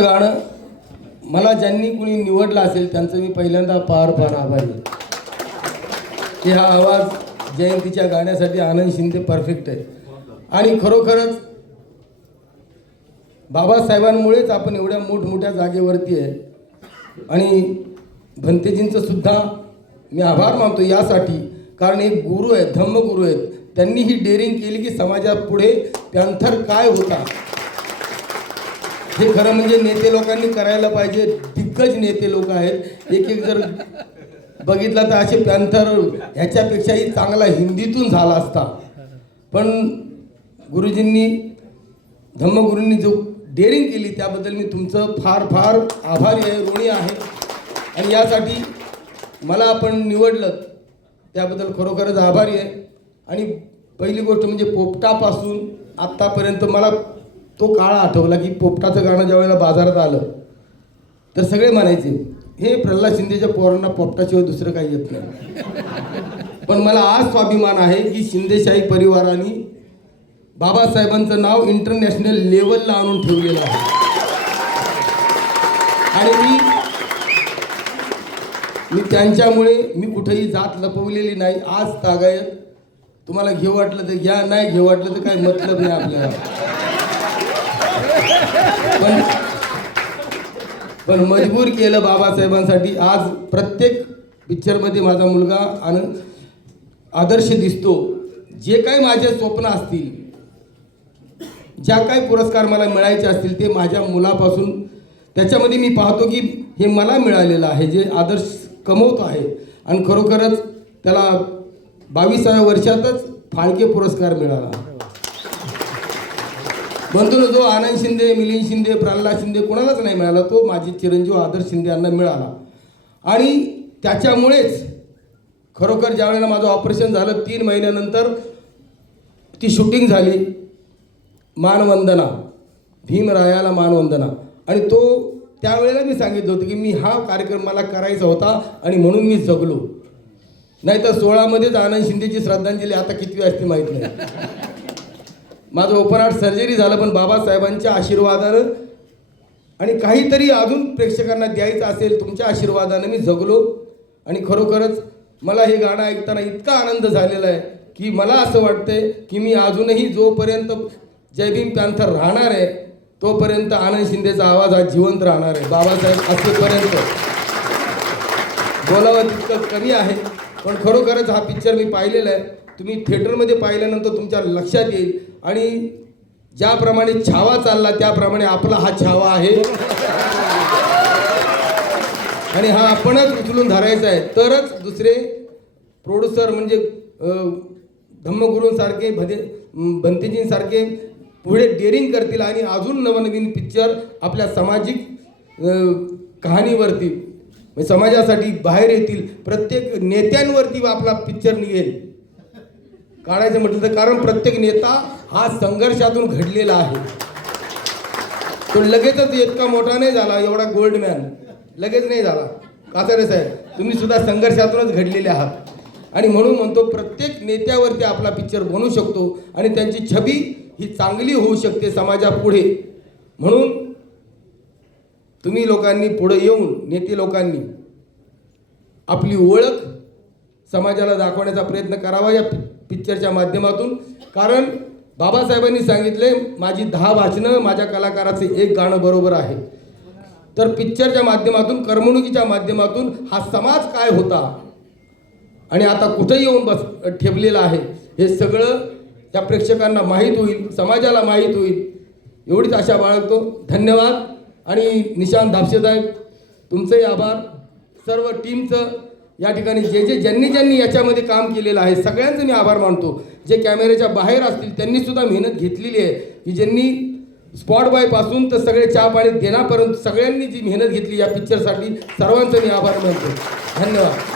गाणं मला ज्यांनी कुणी निवडलं असेल त्यांचं मी पहिल्यांदा फार फार आभारी आहे. की हा आवाज जयंतीच्या गाण्यासाठी आनंद शिंदे परफेक्ट आहे. आणि खरोखरच बाबासाहेबांमुळेच आपण एवढ्या मोठमोठ्या जागेवरती आहे. आणि भंतेजींचं सुद्धा मी आभार मानतो यासाठी कारण एक गुरु आहेत धम्मगुरू आहेत. त्यांनी ही डेअरिंग केली की समाजापुढे पॅन्थर काय होता? हे खरं म्हणजे नेते लोकांनी करायला पाहिजे. दिग्गज नेते लोक आहेत. एक एक जर बघितला तर असे पॅन्थर ह्याच्यापेक्षाही चांगला हिंदीतून झाला असता. पण गुरुजींनी धम्मगुरूंनी जो डेअरिंग केली त्याबद्दल मी तुमचं फार फार आभारी आहे ऋणी आहे. आणि यासाठी मला आपण निवडलं त्याबद्दल खरोखरच आभारी आहे. आणि पहिली गोष्ट म्हणजे पोपटापासून आत्तापर्यंत मला तो काळ आठवला की पोपटाचं गाणं ज्या वेळेला बाजारात आलं तर सगळे म्हणायचे हे प्रल्हाद शिंदेच्या पोरांना पोपटाशिवाय दुसरं काही येत नाही. पण मला आज स्वाभिमान आहे की शिंदेशाही परिवाराने बाबासाहेबांचं नाव इंटरनॅशनल लेवलला आणून ठेवलेलं आहे. आणि मी मी त्यांच्यामुळे मी कुठेही जात लपवलेली नाही. आज तागायत तुम्हाला घेऊ वाटलं तर घ्या नाही घेऊ वाटलं तर काही मतलब नाही आपल्याला. पण पण मजबूर केलं बाबासाहेबांसाठी. आज प्रत्येक पिक्चरमध्ये माझा मुलगा आनंद आदर्श दिसतो. जे काही माझे स्वप्न असतील ज्या काही पुरस्कार मला मिळायचे असतील ते माझ्या मुलापासून त्याच्यामध्ये मी पाहतो की हे मला मिळालेलं आहे जे आदर्श कमवतो आहे. आणि खरोखरच त्याला बावीसाव्या वर्षातच फाळके पुरस्कार मिळाला. म्हणतो ना जो आनंद शिंदे मिलिंद शिंदे प्रल्हाद शिंदे कोणालाच नाही मिळाला तो माझे चिरंजीव आदर्श शिंदे यांना मिळाला. आणि त्याच्यामुळेच खरोखर ज्या वेळेला माझं ऑपरेशन झालं तीन महिन्यानंतर ती शूटिंग झाली मानवंदना भीमरायाला मानवंदना. आणि तो त्यावेळेला मी सांगितलं होतं की मी हा कार्यक्रम मला करायचा होता आणि म्हणून मी जगलो. नाही तर सोळामध्येच आनंद शिंदेची श्रद्धांजली आता किती असते माहीत नाही. माझं ओपन सर्जरी झालं पण बाबासाहेबांच्या आशीर्वादानं आणि काहीतरी अजून प्रेक्षकांना द्यायचं असेल तुमच्या आशीर्वादानं मी जगलो. आणि खरोखरच मला हे गाणं ऐकताना इतका आनंद झालेला आहे की मला असं वाटतंय की मी अजूनही जोपर्यंत जयभीम पॅन्थर राहणार आहे तोपर्यंत आनंद शिंदेचा आवाज आज जिवंत राहणार आहे. बाबासाहेब असेपर्यंत. बोलावं तितकं कमी आहे पण खरोखरच हा पिक्चर मी पाहिलेला आहे. तुम्ही थिएटरमध्ये पाहिल्यानंतर तुमच्या लक्षात येईल. आणि ज्याप्रमाणे छावा चालला त्याप्रमाणे आपला हा छावा आहे. आणि हा आपणच उचलून धरायचा आहे. तरच दुसरे प्रोड्युसर म्हणजे धम्मगुरूंसारखे भदे भंतेजींसारखे पुढे डेअरिंग करतील आणि अजून नवनवीन पिक्चर आपल्या सामाजिक कहाणीवरती म्हणजे समाजासाठी बाहेर येतील. प्रत्येक नेत्यांवरती आपला पिक्चर निघेल. काढायचं म्हटलं तर कारण प्रत्येक नेता हा संघर्षातून घडलेला आहे. तो लगेचच इतका मोठा नाही झाला एवढा गोल्ड मॅन. लगेच नाही झाला. कासारे साहेब? तुम्ही सुद्धा संघर्षातूनच घडलेले आहात. आणि म्हणून म्हणतो प्रत्येक नेत्यावरती आपला पिक्चर बनू शकतो आणि त्यांची छबी ही चांगली होऊ शकते समाजापुढे. म्हणून तुम्ही लोकांनी पुढे येऊन नेते लोकांनी आपली ओळख समाजाला दाखवण्याचा प्रयत्न करावा या पिक्चरच्या माध्यमातून. कारण बाबासाहेबांनी सांगितले माझी दहा वाचनं माझ्या कलाकाराचे एक गाणं बरोबर आहे. तर पिक्चरच्या माध्यमातून करमणुकीच्या माध्यमातून हा समाज काय होता? आणि आता कुठे येऊन बस ठेवलेला आहे? हे सगळं त्या प्रेक्षकांना माहीत होईल समाजाला माहीत होईल. एवढीच आशा बाळगतो. धन्यवाद. आणि निशांत धापशेसाहेब तुमचंही आभार. सर्व टीमचं या ठिकाणी जे जे ज्यांनी ज्यांनी याच्यामध्ये काम केलेलं आहे सगळ्यांचं मी आभार मानतो. जे कॅमेऱ्याच्या बाहेर असतील त्यांनी सुद्धा मेहनत घेतलेली आहे. की ज्यांनी स्पॉट बॉयपासून तर सगळे चहा पाणी देण्यापर्यंत सगळ्यांनी जी मेहनत घेतली या पिक्चरसाठी सर्वांचं मी आभार मानतो. धन्यवाद.